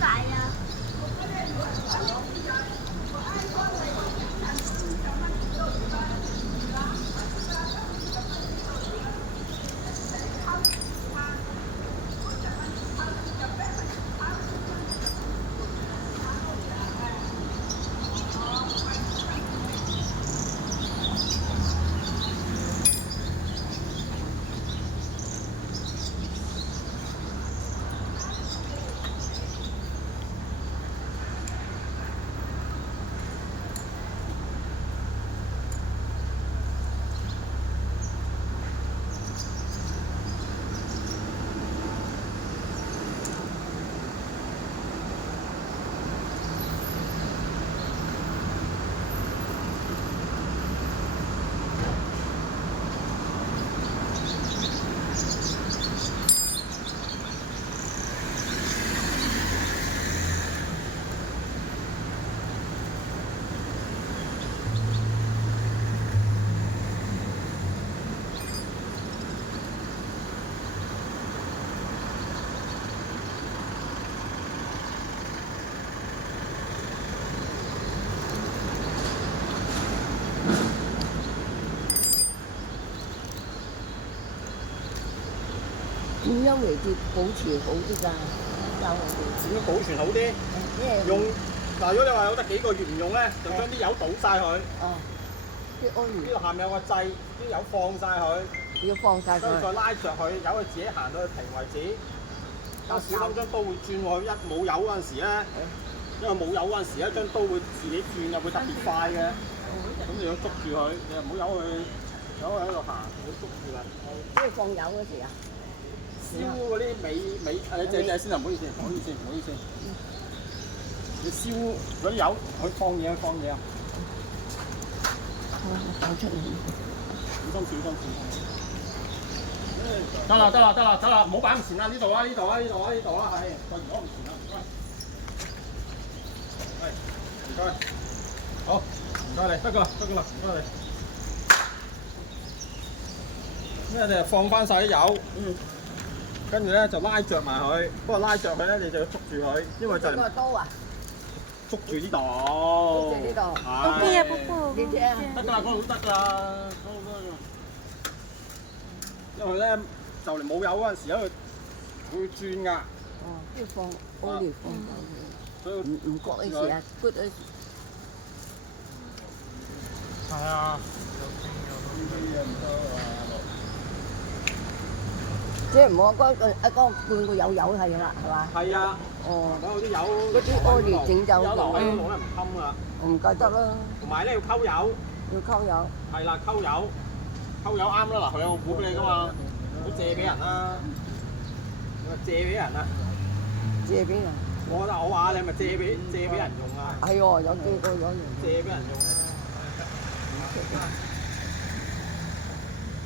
大啊？點樣為之保持好啲㗎？教我哋。點樣保存好啲？用嗱，如果你話有得幾個月唔用咧，就將啲油倒晒佢。哦，啲安呢度下面有個掣，啲油放晒佢，要放晒佢。跟住再拉着佢，由佢自己行到去停為止。小心張刀會轉喎，一冇油嗰陣時咧，因為冇油嗰陣時咧，張刀會自己轉又會特別快嘅。咁你要捉住佢，你又唔好由佢喺度行，要捉住啦。即係放油嗰時啊？燒嗰啲尾，你借先啊！唔好意思，唔好意思，唔好意思。你燒嗰啲油，佢放嘢啊！走出嚟。小心。得啦，唔好擺咁前啦！呢度啊，係，個魚缸唔前啦，唔該。係，唔該。好，唔該你，得㗎啦，唔該你。咁你就放翻晒啲油。跟住咧就拉着埋佢，不過拉着佢咧你就要捉住佢，因為就個刀啊，捉住呢度。捉住呢度。O K 啊，婆婆。呢隻啊。得㗎啦，嗰度得㗎啦，因為咧就嚟冇油嗰陣時咧，佢會轉㗎。哦，即係放 olive 放上去。所以唔覺嗰時啊，good 嗰時。係啊。即係唔好嗰罐個有油係啦，係嘛？係啊。哦。嗰啲油。嗰啲 olive 整走油留喺度佢。冇得唔襟㗎。唔計得啦。同埋咧要溝油。要溝油。係啦，溝油啱啦！嗱，佢有個股俾你㗎嘛，好借俾人啦。你話借俾人啊？借俾人。我話你咪借俾人用啊！係喎，有借過有用。借俾人用啊！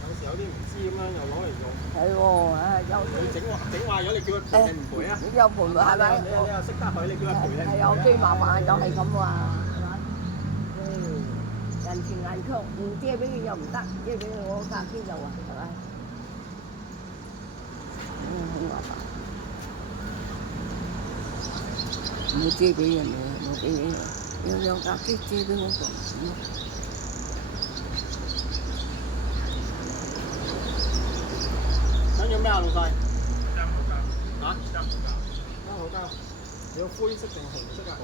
有時有啲唔知咁樣又攞嚟用。係喎，唉，有。你整壞咗，你叫佢賠你唔賠啊？有賠咪係咪？你又識得佢，你叫佢賠你唔賠啊？係有機麻煩就係咁話，係嘛？人情眼曲，唔借俾佢又唔得，借俾我隔邊就話係咪？好麻煩。唔好借俾人哋，冇俾人，有隔邊借俾我做。想要咩啊，老細？三號膠。嚇？三號膠。你要灰色定紅色啊？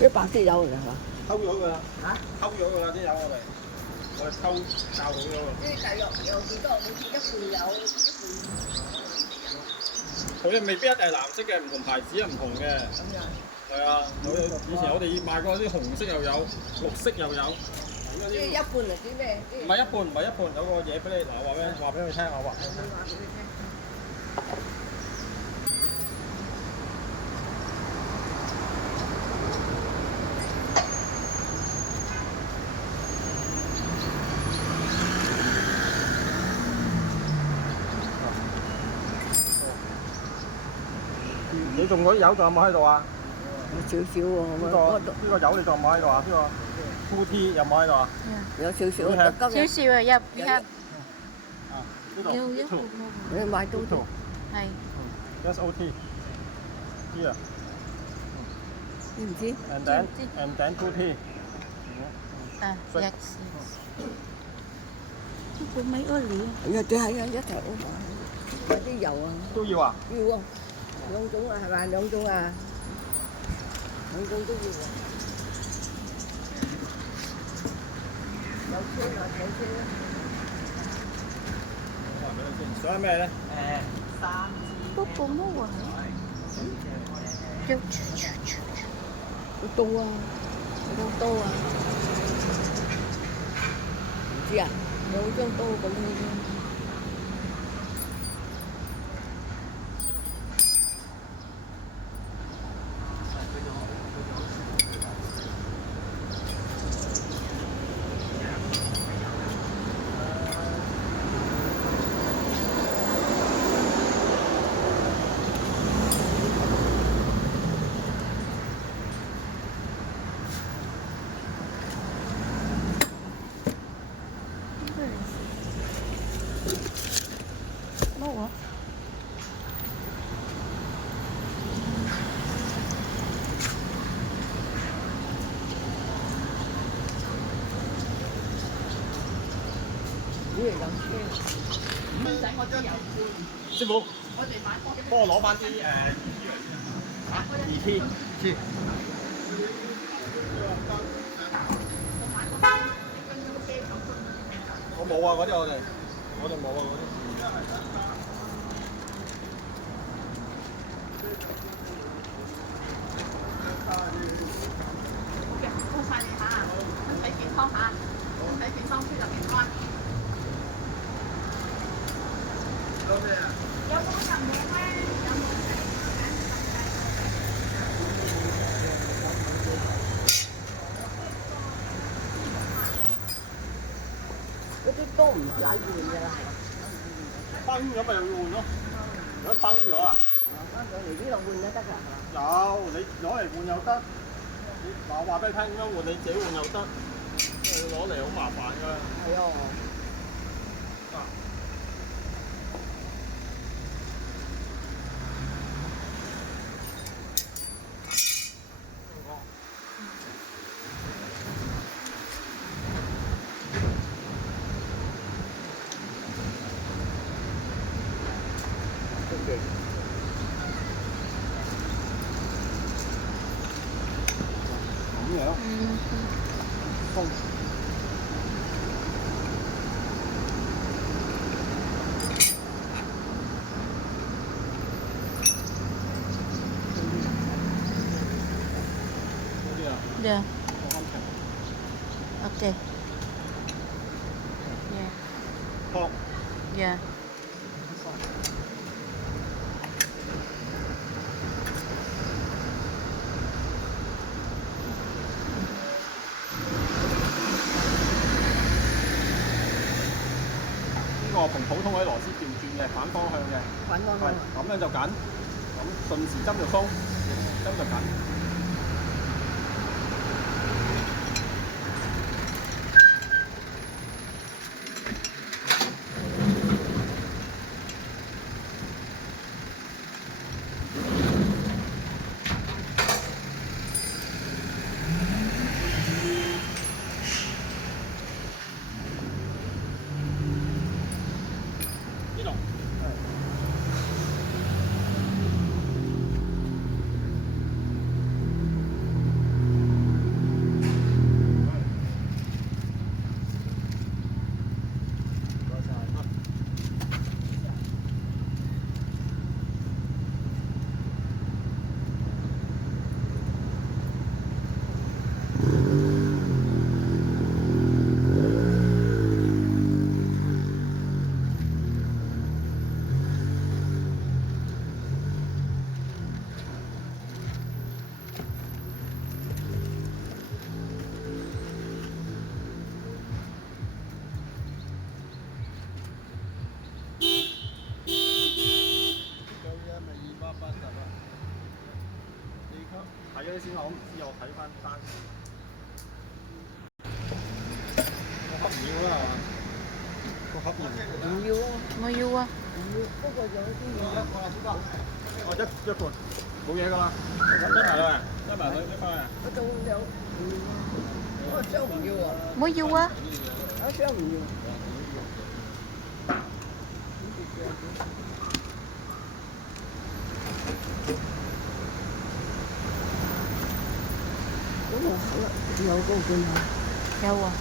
啲白色油嚟㗎係嘛？溝咗㗎啦。嚇？溝咗㗎啦啲油我哋溝教好咗喎。啲大約有幾多？好似一半有，佢哋未必一定係藍色嘅，唔同牌子係唔同嘅。咁樣。係啊，以前我哋賣過啲紅色又有，綠色又有。呢樣啲即係一半係啲咩？唔係一半，唔係一半，有個嘢俾你嗱，話俾佢聽，我話。你話俾佢聽。你仲嗰啲油仲有冇喺度啊？有少少喎，呢個油你仲有冇喺度啊？呢個 2T 有冇喺度啊？有少少。少少啊，入啊，呢度。要一個你買到度。係 SOT。Here。知唔知？ And then 2T。啊，yes。個米屙嚟啊！有啲係啊，一齊攞埋。買啲油啊！都要啊？要喎，兩種啊，係咪兩種啊？兩種都要喎。有車啊，有車啊！我話俾你先，想咩咧？嗰個乜啊？好多啊，好多啊！唔知啊，兩張刀咁樣。乜話？以為有車。師傅，幫我攞翻啲2T。我冇啊，嗰啲我哋冇啊嗰啲。恭晒你嚇，身體健康嚇，身體健康，出入平安。有冇人名咧？有冇嗰啲都唔使換㗎啦。崩咗咪要換咯？如果崩咗啊？翻上嚟呢度換就得㗎，係嘛？有，你攞嚟換又得。嗱，我話俾你聽，點樣換你自己換又得。攞嚟好麻煩㗎。係啊。咁樣。風。Yeah. Okay. Yeah. 好。Yeah. 呢個同普通嗰啲螺絲調轉嘅，反方向嘅。反方向。咁樣就緊，咁順時針就鬆，逆針就緊。呢度。係。個盒型。唔要啊，冇要啊，唔要，不過有啲嘢哦，一盤冇嘢㗎啦，一埋啦，一埋佢一塊啊。嗰種有唔要啊，嗰個箱唔要啊，冇要啊，嗰箱唔要。咁我好啦，有嗰個罐啊。有啊，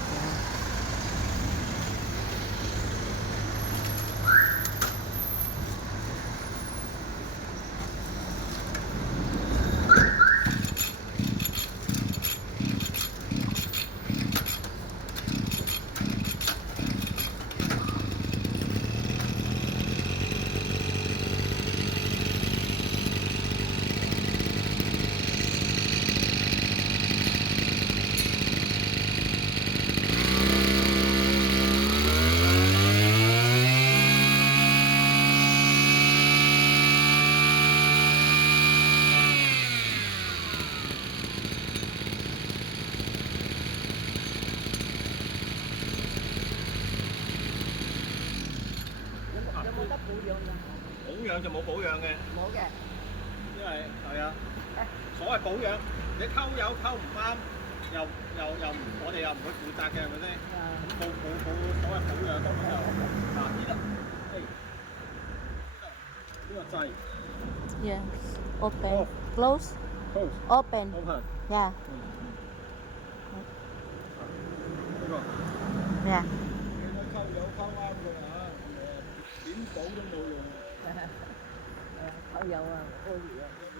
有冇得保養㗎？保養就冇保養嘅，冇嘅。因為係啊，所謂保養，你溝油溝唔啱，又唔，我哋又唔會負責嘅，係咪先？咁冇所謂保養，根本就嗱呢度，呢個掣 yes, open, close, close open, open， yeah, 呢個。 yeah. 溝油溝啱嘅嚇，點補都冇用。溝油啊，多餘啊。